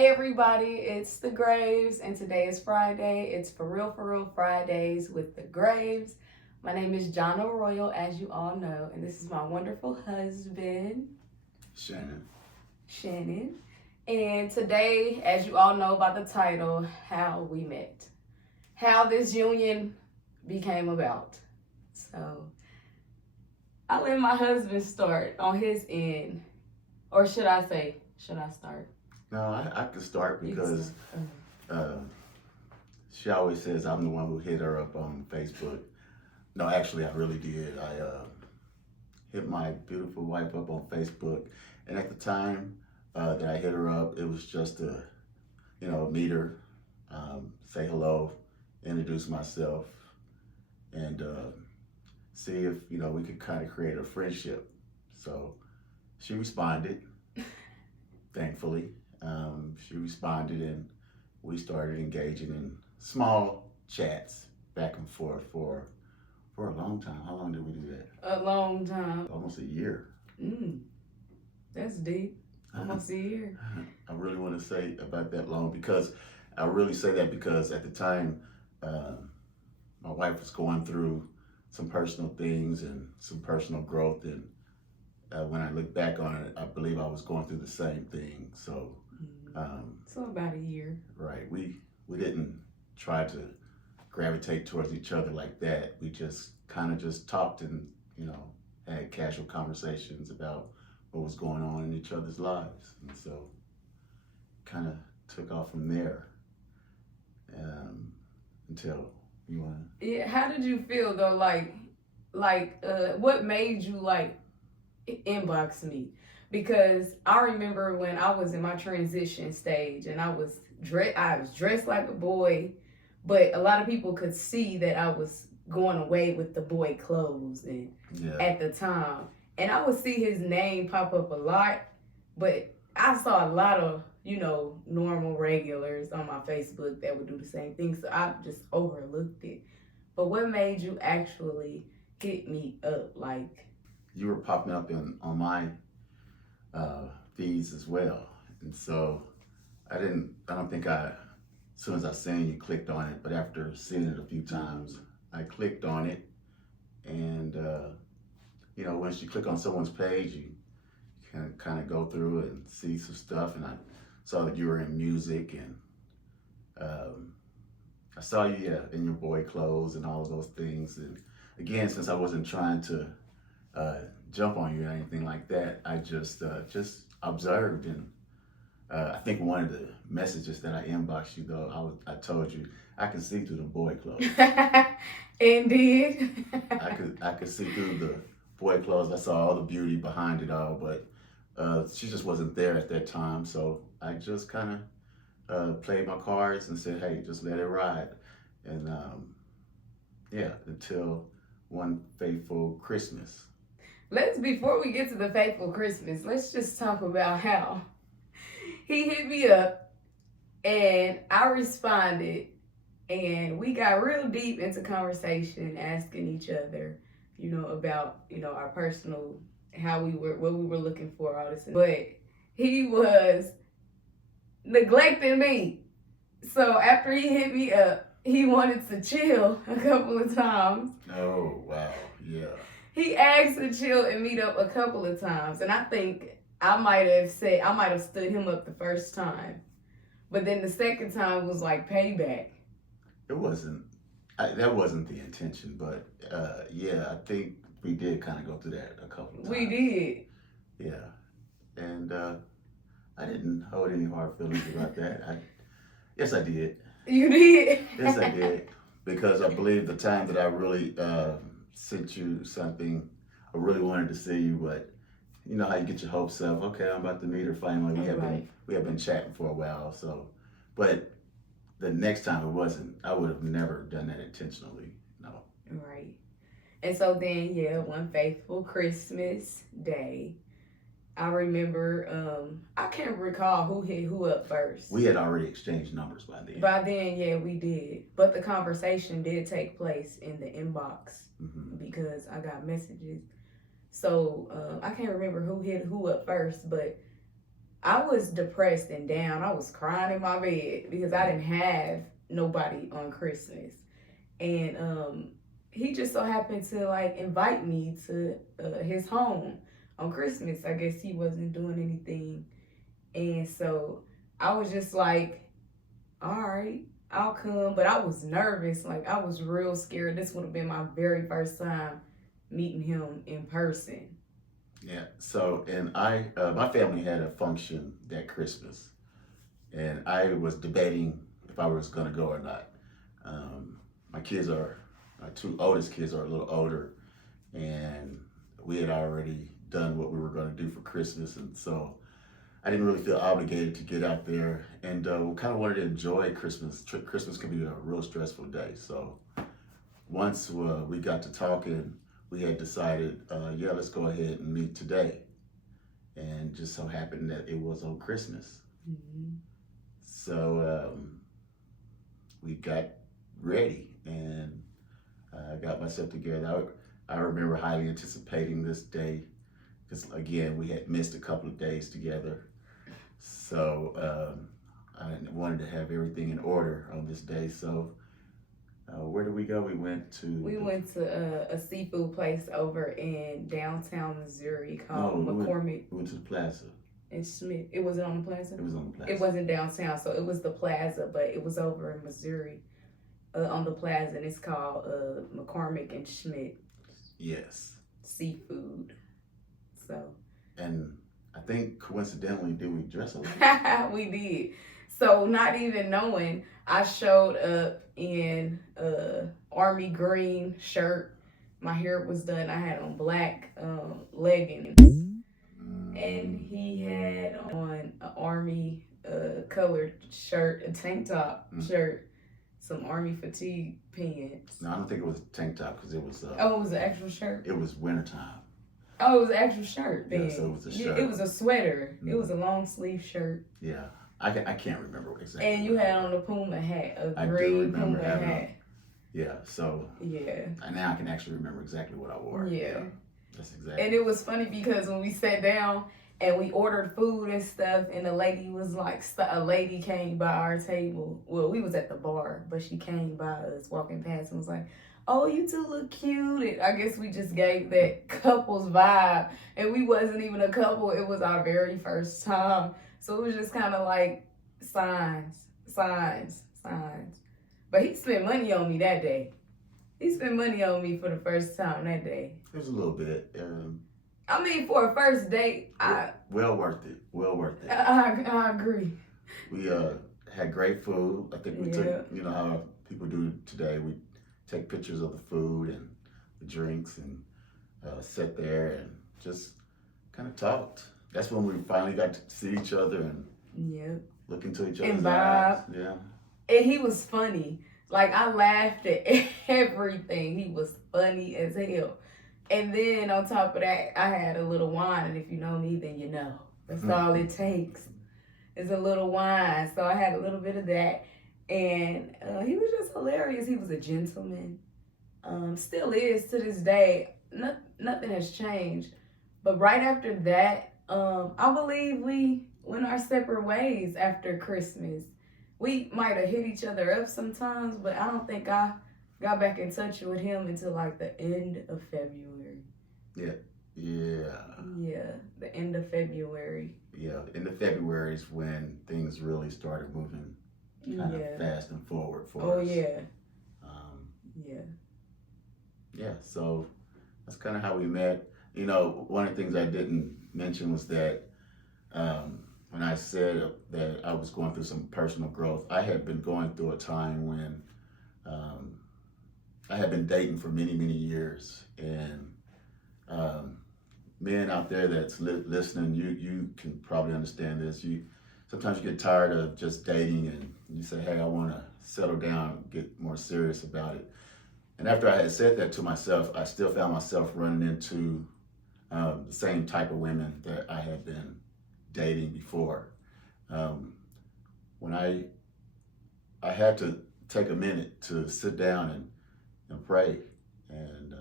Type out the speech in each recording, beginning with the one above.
Hey everybody, it's the Graves, and today is Friday. It's For Real Fridays with the Graves. My name is JaNa Royal, as you all know, and this is my wonderful husband, Shannon. And today, as you all know by the title, how we met, how this union became about. So, I'll let my husband start on his end, or should I start? No, I could start because she always says I'm the one who hit her up on Facebook. No, actually, I really did. I hit my beautiful wife up on Facebook, and at the time that I hit her up, it was just to, meet her, say hello, introduce myself, and see if we could kind of create a friendship. So she responded, thankfully. She responded, and we started engaging in small chats back and forth for a long time. How long did we do that? A long time. Almost a year. That's deep. Almost a year. I really want to say about that long because I really say that because at the time, my wife was going through some personal things and some personal growth, and when I look back on it, I believe I was going through the same thing. So About a year. Right. We didn't try to gravitate towards each other like that. We just kind of just talked and, had casual conversations about what was going on in each other's lives. And so kind of took off from there until you want to. Yeah, how did you feel though? What made you inbox me? Because I remember when I was in my transition stage and I was dressed like a boy, but a lot of people could see that I was going away with the boy clothes and at the time. And I would see his name pop up a lot, but I saw a lot of, normal regulars on my Facebook that would do the same thing. So I just overlooked it. But what made you actually hit me up? You were popping up on my feeds as well, and so I don't think as soon as I seen you clicked on it, but after seeing it a few times, I clicked on it, and once you click on someone's page, you can kind of go through and see some stuff, and I saw that you were in music, and I saw you in your boy clothes and all of those things, and again, since I wasn't trying to jump on you or anything like that, I just observed, and I think one of the messages that I inboxed you though, I told you I could see through the boy clothes. Indeed. I could see through the boy clothes. I saw all the beauty behind it all, but she just wasn't there at that time. So I just kind of played my cards and said, hey, just let it ride. And until one fateful Christmas. Before we get to the faithful Christmas, let's just talk about how he hit me up and I responded, and we got real deep into conversation, asking each other, about, our personal, what we were looking for, all this. But he was neglecting me. So after he hit me up, he wanted to chill a couple of times. Oh, wow. Yeah. He asked to chill and meet up a couple of times, and I think I might have stood him up the first time, but then the second time was like payback. It wasn't. That wasn't the intention, but I think we did kind of go through that a couple of times. We did. Yeah, and I didn't hold any hard feelings about that. Yes, I did. You did. Yes, I did, because I believe the time that I really sent you something, I really wanted to see you, but you know how you get your hopes up. Okay, I'm about to meet her finally. We have been chatting for a while, so. But the next time it wasn't. I would have never done that intentionally. No. Right. And so then, one faithful Christmas day, I remember, I can't recall who hit who up first. We had already exchanged numbers by then. By then, we did. But the conversation did take place in the inbox because I got messages. So I can't remember who hit who up first, but I was depressed and down. I was crying in my bed because I didn't have nobody on Christmas. And he just so happened to like invite me to his home on Christmas. I guess he wasn't doing anything. And so I was just like, all right, I'll come. But I was nervous. Like, I was real scared. This would have been my very first time meeting him in person. Yeah. So, and my family had a function that Christmas, and I was debating if I was going to go or not. My kids are, my two oldest kids are a little older, and we had already done what we were going to do for Christmas, and so I didn't really feel obligated to get out there, and we kind of wanted to enjoy Christmas. Christmas can be a real stressful day, so once we got to talking, we had decided, yeah, let's go ahead and meet today. And just so happened that it was on Christmas. Mm-hmm. So we got ready and got myself together. I remember highly anticipating this day because, again, we had missed a couple of days together. So I wanted to have everything in order on this day. So where did we go? We went to a seafood place over in downtown Missouri called McCormick. We went to the plaza. And Schmidt. It wasn't on the plaza? It was on the plaza. It wasn't downtown, so it was the plaza, but it was over in Missouri on the plaza, and it's called McCormick and Schmidt. Yes. Seafood. So. And I think coincidentally, did we dress alike? We did. So not even knowing, I showed up in army green shirt. My hair was done. I had on black leggings. And he had on an army colored shirt, a tank top shirt, some army fatigue pants. No, I don't think it was a tank top because it was. It was an actual shirt? It was wintertime. Oh, it was an actual shirt then. Yeah, so it was a shirt. It was a sweater. Mm-hmm. It was a long sleeve shirt. Yeah, I can't remember exactly. And you had on a Puma hat, a gray Puma hat. Yeah, so. Yeah. And now I can actually remember exactly what I wore. Yeah. That's exactly. And it was funny because when we sat down and we ordered food and stuff, and the lady was like, a lady came by our table. Well, we was at the bar, but she came by us walking past and was like, oh, you two look cute. And I guess we just gave that couple's vibe. And we wasn't even a couple. It was our very first time. So it was just kind of like signs. But he spent money on me that day. He spent money on me for the first time that day. It was a little bit. I mean, for a first date, well worth it. Well worth it. I agree. We had great food. I think we took, you know how people do today. We take pictures of the food and the drinks and sat there and just kind of talked. That's when we finally got to see each other and look into each other's eyes. Yeah. And he was funny. Like, I laughed at everything. He was funny as hell. And then on top of that, I had a little wine. And if you know me, then you know. That's all it takes is a little wine. So I had a little bit of that. And he was just hilarious. He was a gentleman. Still is to this day. Nothing has changed. But right after that, I believe we went our separate ways after Christmas. We might have hit each other up sometimes, but I don't think I got back in touch with him until like the end of February. Yeah. Yeah, the end of February. Yeah, the end of February is when things really started moving kind of fast and forward for us. Oh, yeah. Yeah, so that's kind of how we met. You know, one of the things I didn't mention was that when I said that I was going through some personal growth, I had been going through a time when I had been dating for many, many years. And men out there that's listening, you can probably understand this. Sometimes you get tired of just dating and you say, hey, I want to settle down, get more serious about it. And after I had said that to myself, I still found myself running into the same type of women that I had been dating before. When I had to take a minute to sit down and pray and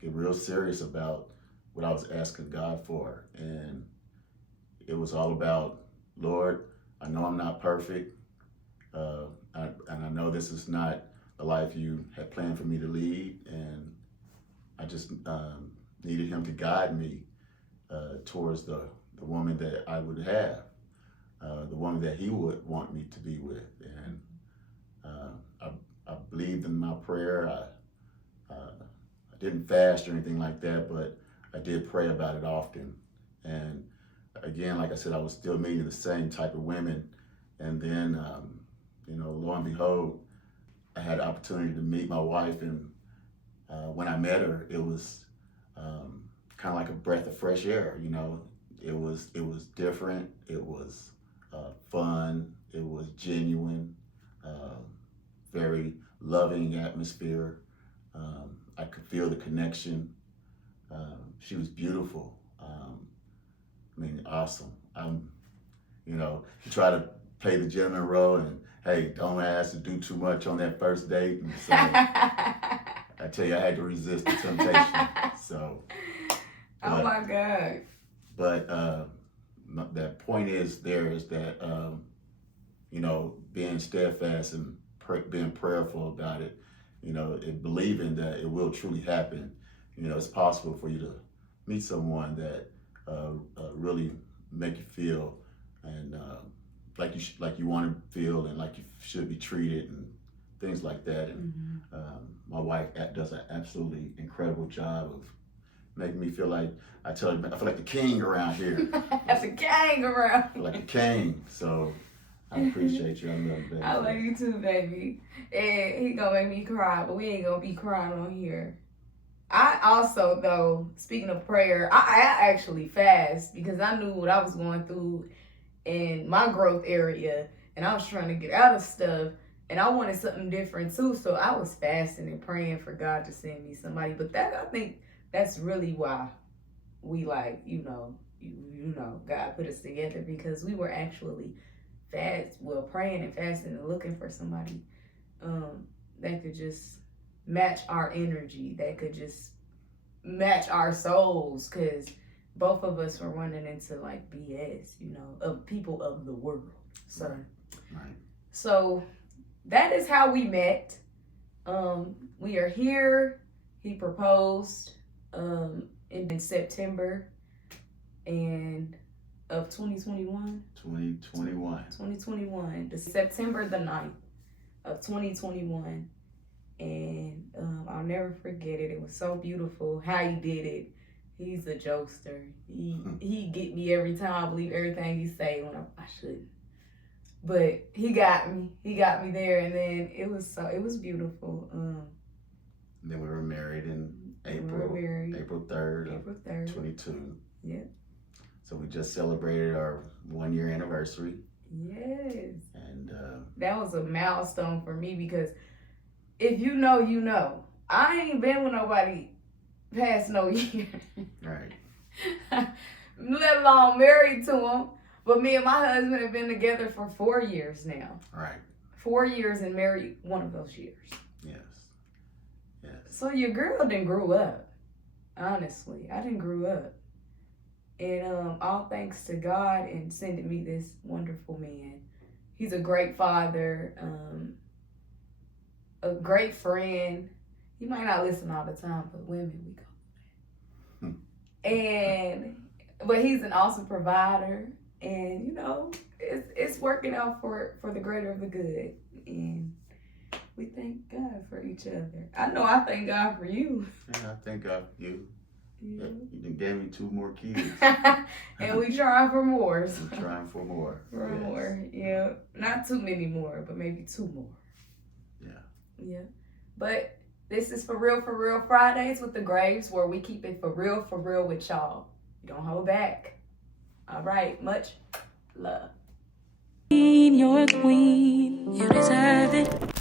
get real serious about what I was asking God for. And it was all about Lord, I know I'm not perfect, and I know this is not the life you had planned for me to lead, and I just needed him to guide me towards the woman that I would have, the woman that he would want me to be with. And I believed in my prayer. I didn't fast or anything like that, but I did pray about it often. And again, like I said, I was still meeting the same type of women. And then, lo and behold, I had the opportunity to meet my wife. And when I met her, it was kind of like a breath of fresh air. It was different. It was fun. It was genuine. Very loving atmosphere. I could feel the connection. She was beautiful. Awesome. You try to play the gentleman role, and hey, don't ask to do too much on that first date. And so I tell you, I had to resist the temptation. So. Oh my God. But that point is that being steadfast and being prayerful about it, and believing that it will truly happen. It's possible for you to meet someone that really make you feel and like you want to feel and like you should be treated and things like that. And my wife does an absolutely incredible job of making me feel like, I feel like the king around here. That's a king around. I feel like the king. So I appreciate you. I love you, baby. I love you too, baby. And he gonna make me cry, but we ain't gonna be crying on here. I also, though, speaking of prayer, I actually fast because I knew what I was going through in my growth area, and I was trying to get out of stuff, and I wanted something different too. So I was fasting and praying for God to send me somebody. But I think that's really why we God put us together, because we were actually praying and fasting and looking for somebody that could just match our energy, that could just match our souls, because both of us were running into like BS, of people of the world. So, right. So that is how we met. We are here. He proposed in September of 2021. 2021. September the 9th of 2021. And I'll never forget it. It was so beautiful how he did it. He's a jokester. He get me every time. I believe everything he say when I shouldn't. But he got me. He got me there, and then it was beautiful. Then we were married in April 3rd, 22. Yeah. So we just celebrated our 1-year anniversary. Yes. And that was a milestone for me, because if you know, I ain't been with nobody past no year. Right. Let alone married to him. But me and my husband have been together for 4 years now. Right. 4 years and married one of those years. Yes. So your girl didn't grow up. Honestly, I didn't grow up. And all thanks to God and sending me this wonderful man. He's a great father, a great friend. He might not listen all the time, but women, we go. But he's an awesome provider. And, it's working out for the greater of the good. And we thank God for each other. I know I thank God for you. Yeah, I thank God for you. Yeah. You done gave me 2 more kids. And we trying for more. So. We're trying for more. More, yeah. Not too many more, but maybe 2 more. Yeah. But this is For Real Fridays with the Graves, where we keep it for real with y'all. We don't hold back. All right, much love. You're a queen, you deserve it.